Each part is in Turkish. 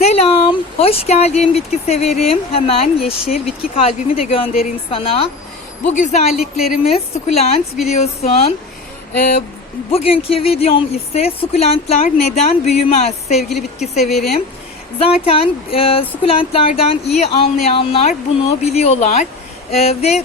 Selam, hoş geldin bitki severim. Hemen yeşil bitki kalbimi de göndereyim sana. Bu güzelliklerimiz sukulent biliyorsun. Ee, bugünkü videom ise sukulentler neden büyümez sevgili bitki severim. Zaten e, sukulentlerden iyi anlayanlar bunu biliyorlar. Ee, ve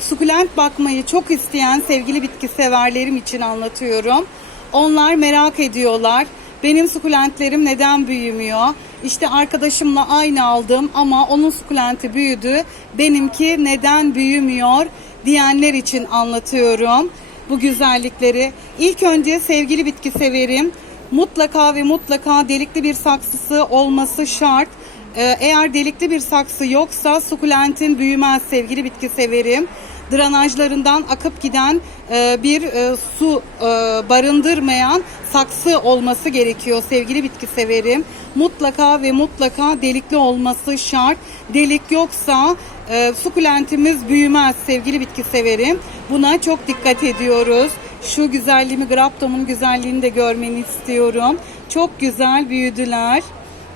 sukulent bakmayı çok isteyen sevgili bitki severlerim için anlatıyorum. Onlar merak ediyorlar. Benim sukulentlerim neden büyümüyor? İşte arkadaşımla aynı aldım ama onun sukulenti büyüdü. Benimki neden büyümüyor diyenler için anlatıyorum bu güzellikleri. İlk önce sevgili bitki severim. Mutlaka ve mutlaka delikli bir saksısı olması şart. Ee, Eğer delikli bir saksı yoksa sukulentin büyümez sevgili bitki severim. Drenajlarından akıp giden e, bir e, su e, barındırmayan saksı olması gerekiyor sevgili bitki severim. Mutlaka ve mutlaka delikli olması şart. Delik yoksa e, sukulentimiz büyümez sevgili bitki severim. Buna çok dikkat ediyoruz. Şu güzelliğimi, graptomun güzelliğini de görmeni istiyorum. Çok güzel büyüdüler.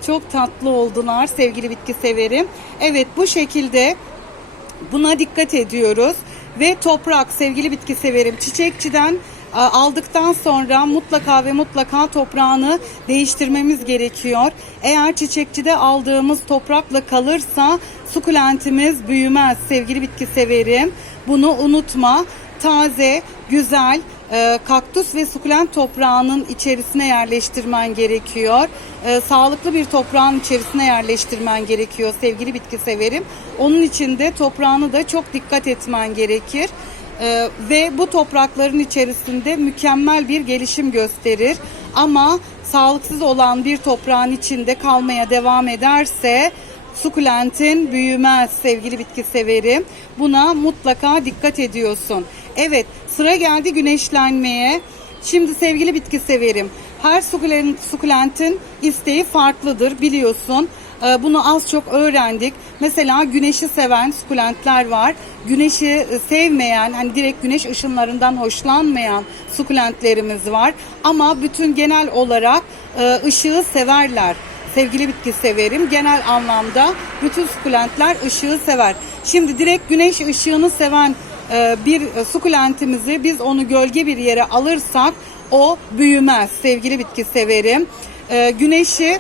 Çok tatlı oldular sevgili bitki severim. Evet bu şekilde buna dikkat ediyoruz. Ve toprak sevgili bitki severim. Çiçekçiden e, aldıktan sonra mutlaka ve mutlaka toprağını değiştirmemiz gerekiyor. Eğer çiçekçide aldığımız toprakla kalırsa sukulentimiz büyümez sevgili bitki severim. Bunu unutma. Taze, güzel, e, kaktüs ve sukulent toprağının içerisine yerleştirmen gerekiyor. E, sağlıklı bir toprağın içerisine yerleştirmen gerekiyor sevgili bitki severim. Onun için de toprağını da çok dikkat etmen gerekir. E, ve bu toprakların içerisinde mükemmel bir gelişim gösterir. Ama sağlıksız olan bir toprağın içinde kalmaya devam ederse sukulentin büyümez sevgili bitki severim. Buna mutlaka dikkat ediyorsun. Evet sıra geldi güneşlenmeye. Şimdi sevgili bitki severim. Her sukulent, sukulentin isteği farklıdır biliyorsun. Ee, Bunu az çok öğrendik. Mesela güneşi seven sukulentler var. Güneşi e, sevmeyen, hani direkt güneş ışınlarından hoşlanmayan sukulentlerimiz var. Ama bütün genel olarak e, ışığı severler sevgili bitki severim. Genel anlamda bütün sukulentler ışığı sever. Şimdi direkt güneş ışığını seven e, bir sukulentimizi biz onu gölge bir yere alırsak o büyümez sevgili bitki severim. E, Güneşi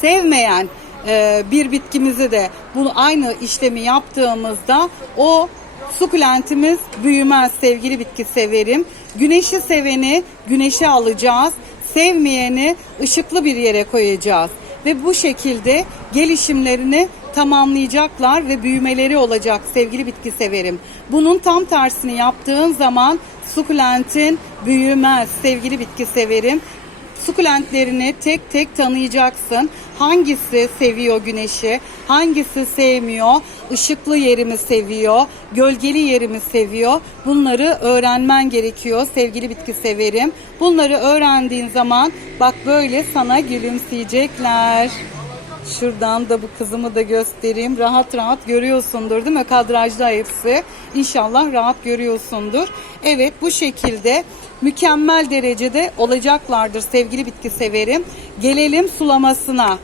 sevmeyen e, bir bitkimizi de bunu aynı işlemi yaptığımızda o sukulentimiz büyümez sevgili bitki severim. Güneşi seveni güneşe alacağız. Sevmeyeni ışıklı bir yere koyacağız. Ve bu şekilde gelişimlerini tamamlayacaklar ve büyümeleri olacak sevgili bitki severim. Bunun tam tersini yaptığın zaman sukulentin büyümez sevgili bitki severim. Sukulentlerini tek tek tanıyacaksın. Hangisi seviyor güneşi, hangisi sevmiyor, ışıklı yerimi seviyor, gölgeli yerimi seviyor. Bunları öğrenmen gerekiyor sevgili bitki severim. Bunları öğrendiğin zaman bak böyle sana gülümseyecekler. Şuradan da bu kızımı da göstereyim. Rahat rahat görüyorsundur değil mi? Kadrajda hepsi. İnşallah rahat görüyorsundur. Evet bu şekilde mükemmel derecede olacaklardır sevgili bitki severim. Gelelim sulamasına.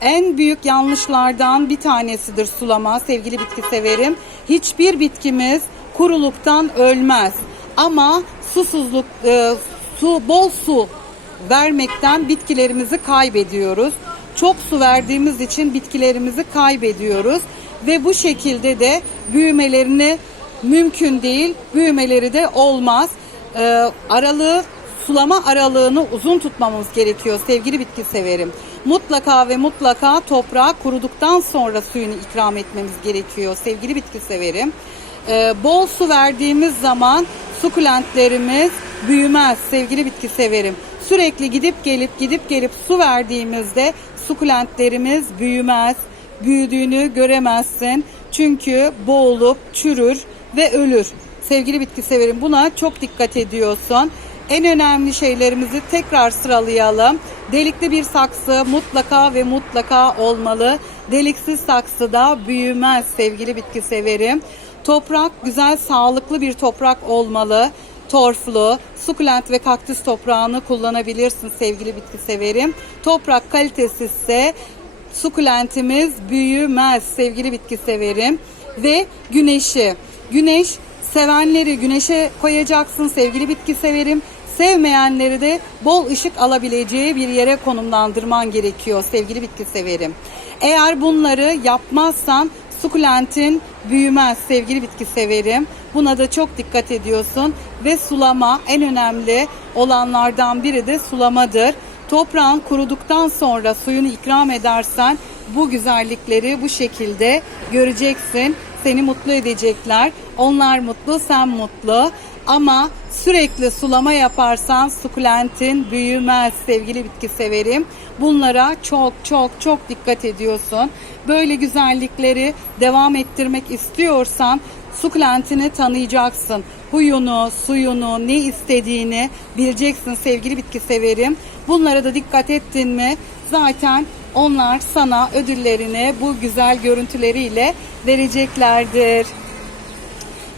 En büyük yanlışlardan bir tanesidir sulama sevgili bitki severim. Hiçbir bitkimiz kuruluktan ölmez. Ama susuzluk, e, su bol su vermekten bitkilerimizi kaybediyoruz. Çok su verdiğimiz için bitkilerimizi kaybediyoruz ve bu şekilde de büyümelerini mümkün değil, büyümeleri de olmaz. Ee, aralığı sulama aralığını uzun tutmamız gerekiyor sevgili bitki severim. Mutlaka ve mutlaka toprağa kuruduktan sonra suyunu ikram etmemiz gerekiyor sevgili bitki severim. Ee, bol su verdiğimiz zaman sukulentlerimiz büyümez sevgili bitki severim. Sürekli gidip gelip gidip gelip su verdiğimizde sukulentlerimiz büyümez. Büyüdüğünü göremezsin. Çünkü boğulup çürür ve ölür. Sevgili bitki severim buna çok dikkat ediyorsun. En önemli şeylerimizi tekrar sıralayalım. Delikli bir saksı mutlaka ve mutlaka olmalı. Deliksiz saksıda büyümez sevgili bitki severim. Toprak güzel sağlıklı bir toprak olmalı. Torflu, sukulent ve kaktüs toprağını kullanabilirsin sevgili bitki severim. Toprak kalitesi ise sukulentimiz büyümez sevgili bitki severim. Ve güneşi. Güneş sevenleri güneşe koyacaksın sevgili bitki severim. Sevmeyenleri de bol ışık alabileceği bir yere konumlandırman gerekiyor sevgili bitki severim. Eğer bunları yapmazsan sukulentin büyümez sevgili bitki severim. Buna da çok dikkat ediyorsun ve sulama en önemli olanlardan biri de sulamadır. Toprağın kuruduktan sonra suyunu ikram edersen bu güzellikleri bu şekilde göreceksin. Seni mutlu edecekler. Onlar mutlu, sen mutlu. Ama sürekli sulama yaparsan sukulentin büyümez sevgili bitki severim. Bunlara çok çok çok dikkat ediyorsun. Böyle güzellikleri devam ettirmek istiyorsan sukulentini tanıyacaksın. Huyunu, suyunu, ne istediğini bileceksin sevgili bitki severim. Bunlara da dikkat ettin mi zaten onlar sana ödüllerini bu güzel görüntüleriyle vereceklerdir.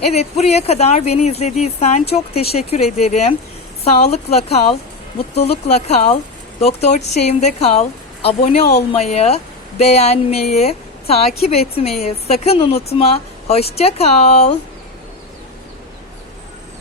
Evet buraya kadar beni izlediysen çok teşekkür ederim. Sağlıkla kal, mutlulukla kal, doktor çiçeğimde kal. Abone olmayı, beğenmeyi, takip etmeyi sakın unutma. Hoşça kal.